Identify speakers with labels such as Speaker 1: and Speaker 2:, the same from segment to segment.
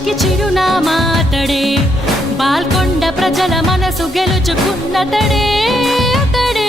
Speaker 1: మనిషికి చిరునామాతడే బాల్కొండ ప్రజల మనసు గెలుచుకున్నతడే అతడే.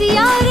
Speaker 1: सियार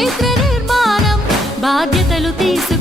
Speaker 1: చరిత్ర నిర్మాణం బాధ్యతలు తీసుకు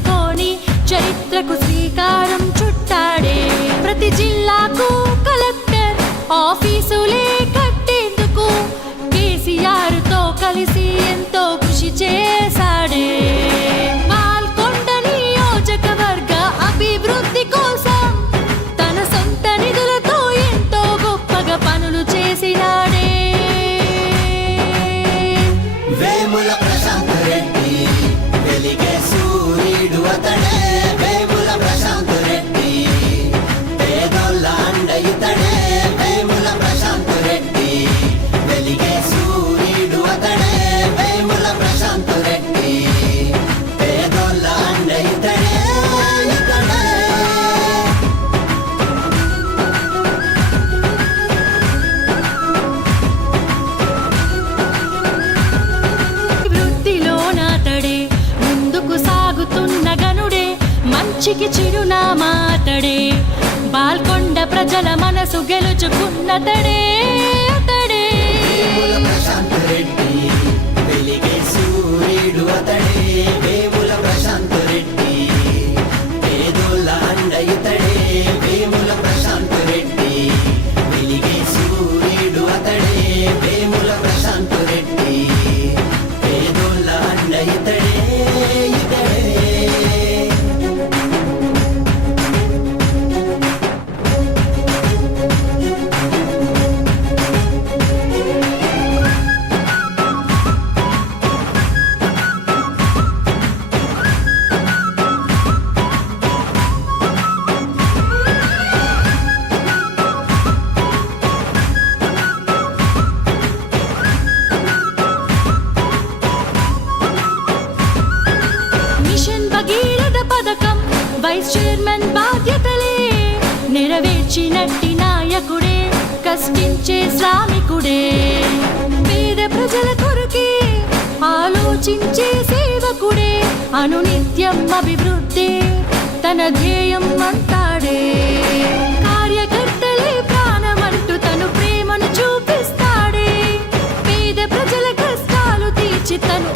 Speaker 1: కంటికి చిరునామాతడే. బాల్కొండ ప్రజల మనసు గెలుచుకున్నతడే. అతడే.
Speaker 2: ప్రశాంత్ రెడ్డి సూర్యుడు అతడే.
Speaker 1: వైస్ చైర్మన్ బాధ్యతలే నెరవేర్చినట్టి నాయకుడే కష్టించే శ్రామికుడే. పేద ప్రజల కొరకే ఆలోచించే సేవకుడే అనునిత్యం అభివృద్ధి తన ధ్యేయం అంటాడే కార్యకర్తలే తను ప్రేమను చూపిస్తాడే. పేద ప్రజల కష్టాలు తీర్చి తను